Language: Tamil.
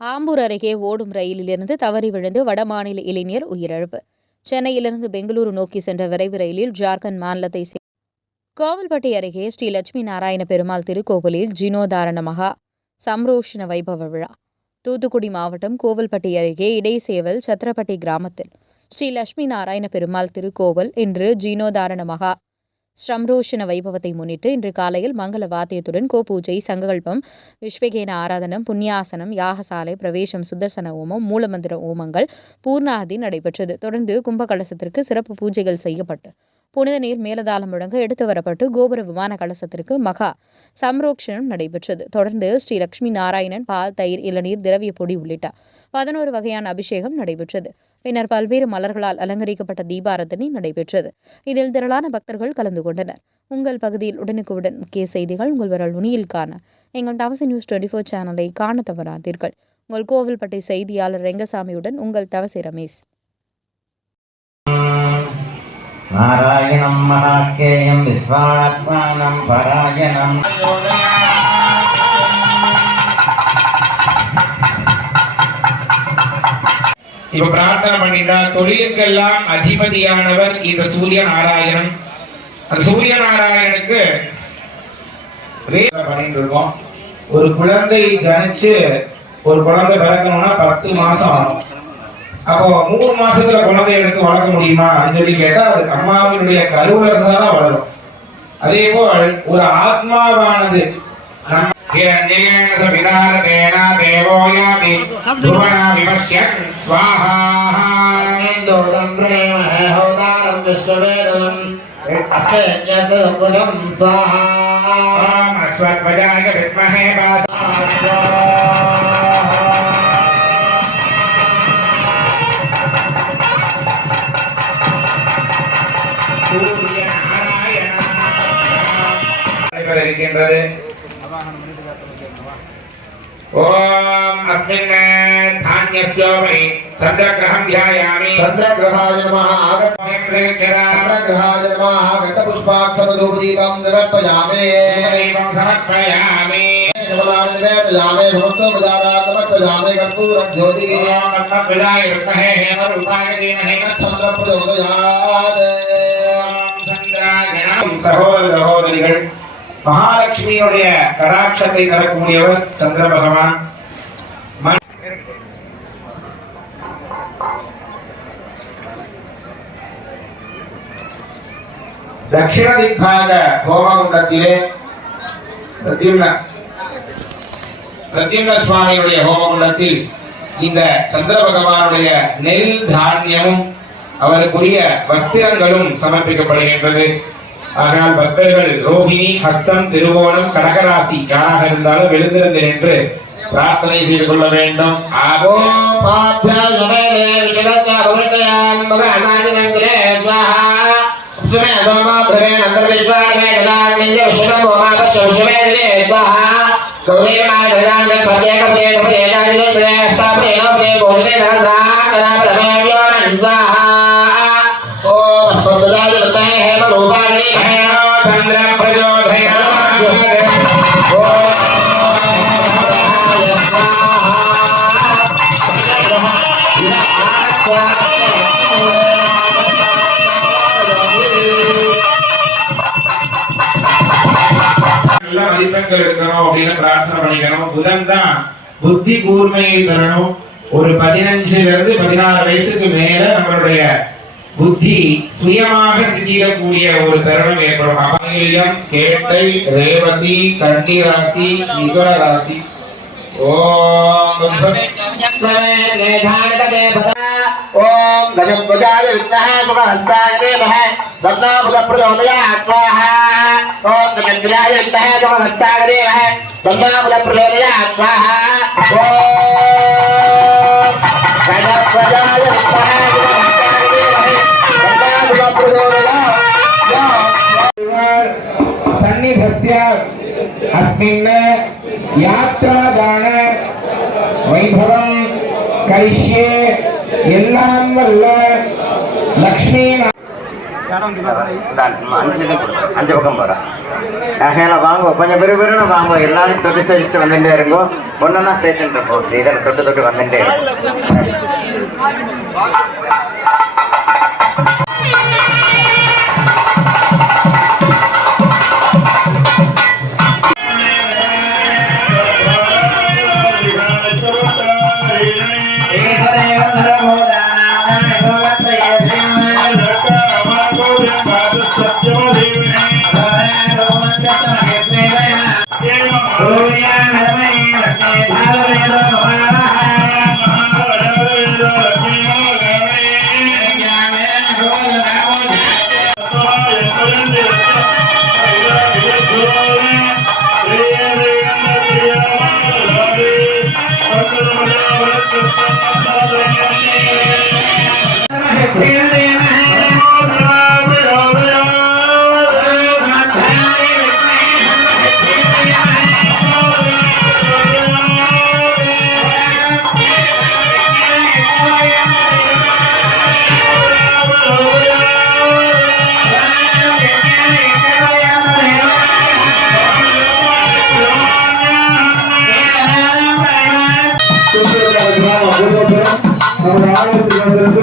ஆம்பூர் அருகே ஓடும் ரயிலிலிருந்து தவறி விழுந்து வடமாநில இளைஞர் உயிரிழப்பு. சென்னையிலிருந்து பெங்களூரு நோக்கி சென்ற விரைவு ரயிலில் ஜார்க்கண்ட் மாநிலத்தை கோவில்பட்டி அருகே ஸ்ரீ லட்சுமி நாராயண பெருமாள் திருக்கோவிலில் ஜீர்ணோத்தாரண மகா சம்ரோஷண வைபவ விழா. தூத்துக்குடி மாவட்டம் கோவில்பட்டி அருகே இடைசேவல் சத்திரப்பட்டி கிராமத்தில் ஸ்ரீ லட்சுமி நாராயண பெருமாள் திருக்கோவில் இன்று ஜீர்ணோத்தாரண மகா சம்ரோஷண வைபவத்தை முன்னிட்டு இன்று காலையில் மங்கள வாத்தியத்துடன் கோபூஜை, சங்கல்பம், விஸ்வகேன ஆராதனம், புண்ணியாசனம், யாகசாலை பிரவேசம், சுதர்சன ஓமம், மூலமந்திர ஓமங்கள், பூர்ணாதி நடைபெற்றது. தொடர்ந்து கும்பகலசத்திற்கு சிறப்பு பூஜைகள் செய்யப்பட்டு புனித நீர் மேலதாளம் முழங்க எடுத்து வரப்பட்டு கோபுர விமான கலசத்திற்கு மகா சம்ரோக்ஷணம் நடைபெற்றது. தொடர்ந்து ஸ்ரீ லட்சுமி நாராயணன் பால், தயிர், இளநீர், திரவிய பொடி உள்ளிட்ட 11 வகையான அபிஷேகம் நடைபெற்றது. பின்னர் பல்வேறு மலர்களால் அலங்கரிக்கப்பட்ட தீபாராதனை நடைபெற்றது. இதில் திரளான பக்தர்கள் கலந்து கொண்டனர். உங்கள் பகுதியில் உடனுக்குடன் முக்கிய செய்திகள் உங்கள் விரல் நுனியில் காண எங்கள் தவசி நியூஸ் 24 சேனலை காண தவறாதீர்கள். உங்கள் கோவில்பட்டி செய்தியாளர் ரெங்கசாமியுடன் உங்கள் தவசி ரமேஷ். நாராயணம் மகாக்கேயம் விஸ்வாத்மானம் பராயணம். இப்ப பிரார்த்தனை பண்ணிட்டா தொழிலுக்கெல்லாம் அதிபதியானவர் இந்த சூரிய நாராயணன். அந்த சூரிய நாராயணனுக்கு பண்ணிட்டு இருக்கோம். ஒரு குழந்தை ஜனிச்சு ஒரு குழந்தை பிறக்கணும்னா 10 மாசம் ஆகும். அப்போ 3 மாசத்துல குழந்தை எடுத்து வளர்க்க முடியுமா அப்படின்னு சொல்லி கேட்டா அது அம்மாவினுடைய கருவுல இருந்தாதான் வளரும். அதே போல் ஒரு ஆத்மாவானது இருக்கின்றது. ஓம் அஸ்மின் தான்யஸ்யோபரி சந்திரகிரகம் த்யாயாமி. சந்திரகிரகாய நமः. சந்திரகிரகாய நமः. கட்டபுஷ்பாக்ஷர தூபதீபம் சமர்ப்பயாமி. தீபம் சமர்ப்பயாமி. நிவேதயாமி. சமர்ப்பயாமி. கற்பூரம் ஜோதிகி. கர்மபிதாய வித்மஹே ஹேமரூபாய தீமஹி சந்திர பிரச்சோதயாத். சகோதர சகோதரிகள், மகாலட்சுமியுடைய கடாட்சத்தை தரக்கூடியவர் சந்திர பகவான். தட்சிண திக்காக ஹோமகுண்டத்திலே பிரத்யும்ன சுவாமியுடைய ஹோமகுண்டத்தில் இந்த சந்திர பகவானுடைய நெல் தானியமும் அவருக்குரிய வஸ்திரங்களும் சமர்ப்பிக்கப்படுகின்றது. ஆனால் பக்தர்கள் ரோஹிணி, ஹஸ்தம், திருவோணம், கடகராசி யாராக இருந்தாலும் எழுந்திருந்து நின்று பிரார்த்தனை செய்து கொள்ள வேண்டும். மதிப்பெண்கள் இருக்கணும் அப்படின்னு பிரார்த்தனை பண்ணிக்கணும். புதன் தான் புத்தி கூர்மையை தரணும். ஒரு 15 இருந்து 16 வயசுக்கு மேல நம்மளுடைய புத்தி சுயமாக சிந்திக்கக்கூடிய ஒரு தருணம் ஏற்படும். அபாயம், கேட்டை, ரேவதி, கன்னி ராசி, மிதுன ராசி. ஓம் ஓம் கஜத்வஜாய வித்மஹே சுகஹஸ்தாய தீமஹி தன்னோ பிரச்சோதயாத் ஸ்வாஹா. ஓம் கஜத்வஜாய வித்மஹே சுகஹஸ்தாய தீமஹி தன்னோ பிரச்சோதயாத் ஸ்வாஹா. ஓம் கஜத்வஜாய வித்மஹே சுகஹஸ்தாய தீமஹி தன்னோ பிரச்சோதயாத். சந்நிதஸ்ய அஸ்மின் யாத்ராதான வைபவம் கரிஷ்யே. எல்லாம் வல்ல லக்ஷ்மி இந்த 5 பக்கம் போகிறேன் நகையில வாங்குவோம் கொஞ்சம் பெருன்னு வாங்குவோம் எல்லாரும் தொட்டு சரிச்சு வந்துட்டே இருக்கும் ஒன்றுனா சேர்த்துட்டு இருப்போம் ஸ்ரீதர் தொட்டு தொட்டு வந்துட்டே சுந்தரகார கிராமம் நமது ஆலயத்தில் வந்திருந்து